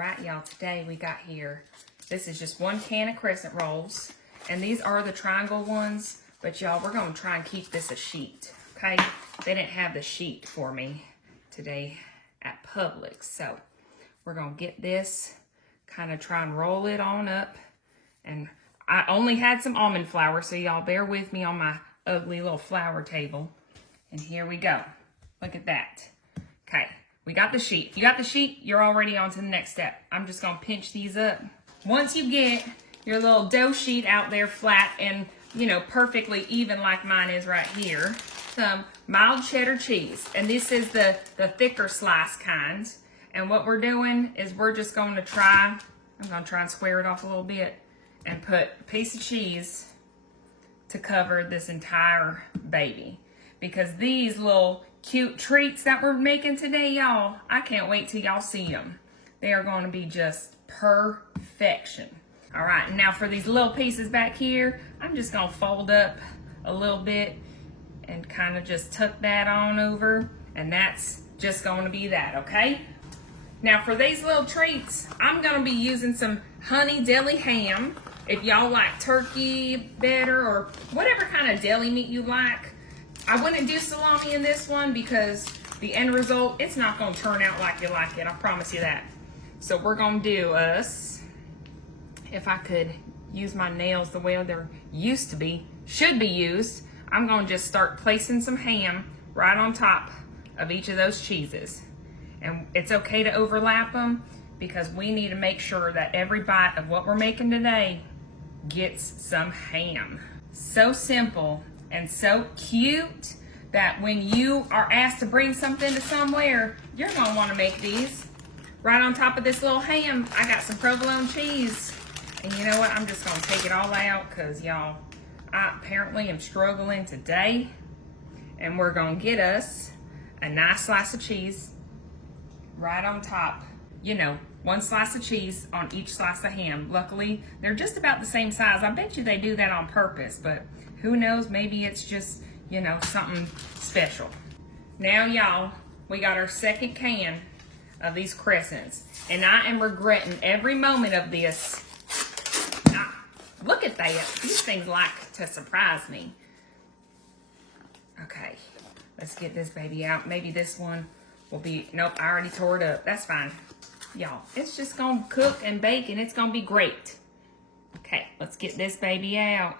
right, y'all, today we got here, this is just 1 can of crescent rolls, and these are the triangle ones, but y'all, we're gonna try and keep this a sheet, okay? They didn't have the sheet for me today at Publix, so we're gonna get this, kind of try and roll it on up, and I only had some almond flour, so y'all bear with me on my ugly little flour table, and here we go. Look at that. Okay. We got the sheet. If you got the sheet, you're already on to the next step. I'm just going to pinch these up. Once you get your little dough sheet out there flat and, you know, perfectly even like mine is right here, some mild cheddar cheese. And this is the thicker slice kind. And what we're doing is we're just going to try, I'm going to try and square it off a little bit and put a piece of cheese to cover this entire baby. Because these little cute treats that we're making today, y'all, I can't wait till y'all see them. They are going to be just perfection. All right, and now for these little pieces back here, I'm just going to fold up a little bit and kind of just tuck that on over, and that's just going to be that, okay? Now for these little treats, I'm going to be using some honey deli ham. If y'all like turkey better or whatever kind of deli meat you like, I wouldn't do salami in this one because the end result, it's not going to turn out like you like it. I promise you that. So we're going to do us, if I could use my nails the way they're used to be, should be used, I'm going to just start placing some ham right on top of each of those cheeses. And it's okay to overlap them because we need to make sure that every bite of what we're making today gets some ham. So simple and so cute that when you are asked to bring something to somewhere, you're gonna wanna make these. Right on top of this little ham, I got some provolone cheese. And you know what, I'm just gonna take it all out because y'all, I apparently am struggling today. And we're gonna get us a nice slice of cheese right on top. You know, 1 slice of cheese on each slice of ham. Luckily, they're just about the same size. I bet you they do that on purpose, but who knows, maybe it's just, you know, something special. Now, y'all, we got our 2nd can of these crescents, and I am regretting every moment of this. Look at that. These things like to surprise me. Okay, let's get this baby out. Maybe this one will be, nope, I already tore it up. That's fine. Y'all, it's just gonna cook and bake and it's gonna be great. Okay, let's get this baby out.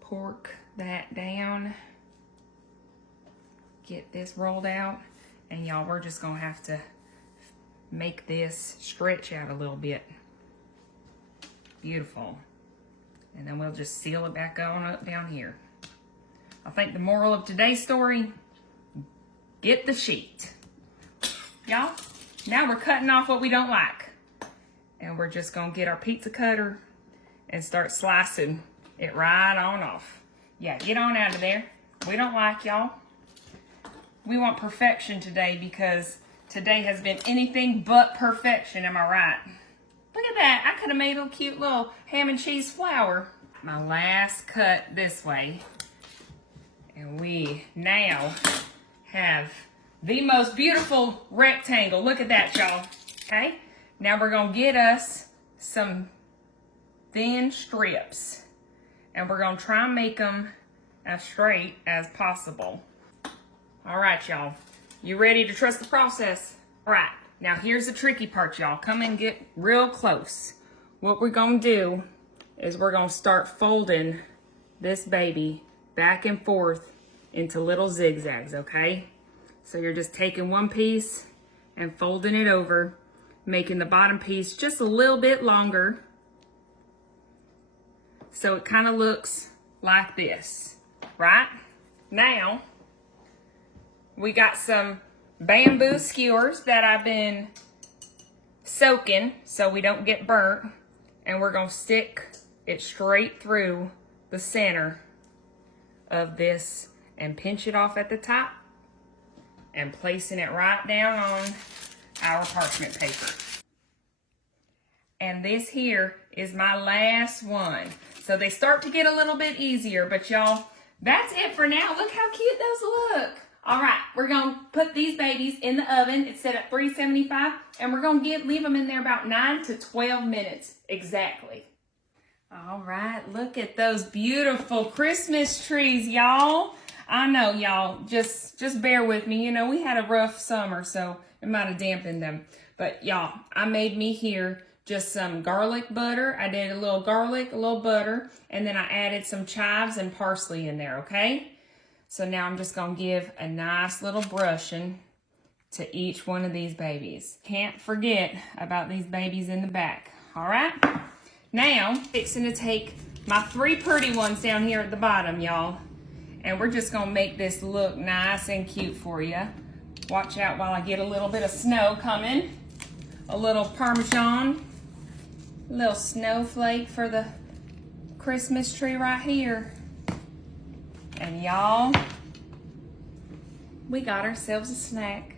Pork that down. Get this rolled out. And y'all, we're just gonna have to make this stretch out a little bit. Beautiful. And then we'll just seal it back on up down here. I think the moral of today's story, get the sheet. Y'all, now we're cutting off what we don't like. And we're just gonna get our pizza cutter and start slicing it right on off. Yeah, get on out of there. We don't like y'all. We want perfection today because today has been anything but perfection, am I right? Look at that, I could have made a cute little ham and cheese flour. My last cut this way. And we now have the most beautiful rectangle. Look at that, y'all, okay? Now we're gonna get us some thin strips. And we're gonna try and make them as straight as possible. All right, y'all. You ready to trust the process? All right, now here's the tricky part, y'all. Come and get real close. What we're gonna do is we're gonna start folding this baby back and forth into little zigzags, okay? So you're just taking one piece and folding it over, making the bottom piece just a little bit longer. So it kind of looks like this, right? Now, we got some bamboo skewers that I've been soaking so we don't get burnt. And we're gonna stick it straight through the center of this and pinch it off at the top and placing it right down on our parchment paper. And this here is my last one. So they start to get a little bit easier, but y'all, that's it for now. Look how cute those look. All right, we're gonna put these babies in the oven. It's set at 375, and we're gonna leave them in there about 9 to 12 minutes exactly. All right, look at those beautiful Christmas trees, y'all. I know, y'all, just bear with me. You know, we had a rough summer, so it might have dampened them. But y'all, I made me here just some garlic butter. I did a little garlic, a little butter, and then I added some chives and parsley in there, okay? So now I'm just gonna give a nice little brushing to each one of these babies. Can't forget about these babies in the back, all right? Now, fixing to take my 3 pretty ones down here at the bottom, y'all, and we're just gonna make this look nice and cute for you. Watch out while I get a little bit of snow coming. A little Parmesan, a little snowflake for the Christmas tree right here. And y'all, we got ourselves a snack.